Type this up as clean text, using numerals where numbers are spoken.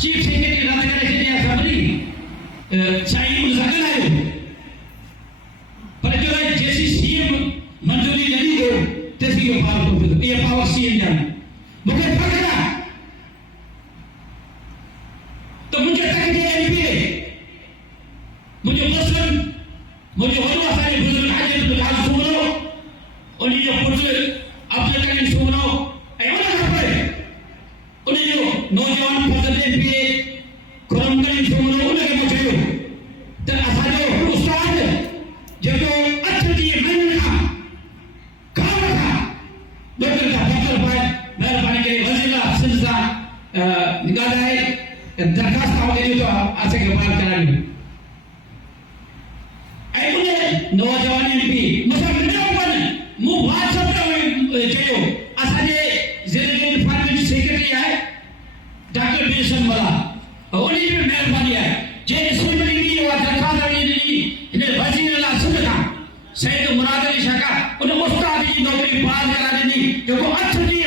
chief secretary रद्द करे छॾिया सभिनी साईं उन सां ॻाल्हायो पर जो जेसी सीएम मंजूरी न ॾींदो तेसी इहो पावर थो थिए इहे पावर सीएम जा मूंखे फ़ख़्रु आहे त मुंहिंजे तक जे एमपी मुंहिंजो मुस्लिम मुंहिंजो वॾो असांजे बुज़ुर्ग हाजी अब्दुल सुमरो उन जो पुटु अब्दुल करीम सुमरो ऐं उन खां पोइ उन जो नौजवान फज़ल एमपी खुरम करीम सुमरो उनखे मां चयो त असांजो उस्ताद जेको 8 ॾींहं महीने खां गांव खां डॉक्टर का पत्र पाए महिरबानी करे वज़ीर सिंध सां ॻाल्हाए दरख़्वास्त ॾिनी त असांखे ॿाहिरि कराइणी ऐं उन नौजवान एमपी मूंसां मिलियो कोन मूं WhatsApp ते चयो असांजे ज़िले जे डिपार्टमेंट सेक्रेटरी आहे डॉक्टर बेसन वाला उन जी बि महिरबानी आहे जे असेंबली में उहा दरख़्वास्त ॾिनी हिन वज़ीर लाइ सिंध खां सैयद मुराद अली शाका उन उस्ताद जी नौकरी पास करा ॾिनी जेको 8 ॾींहं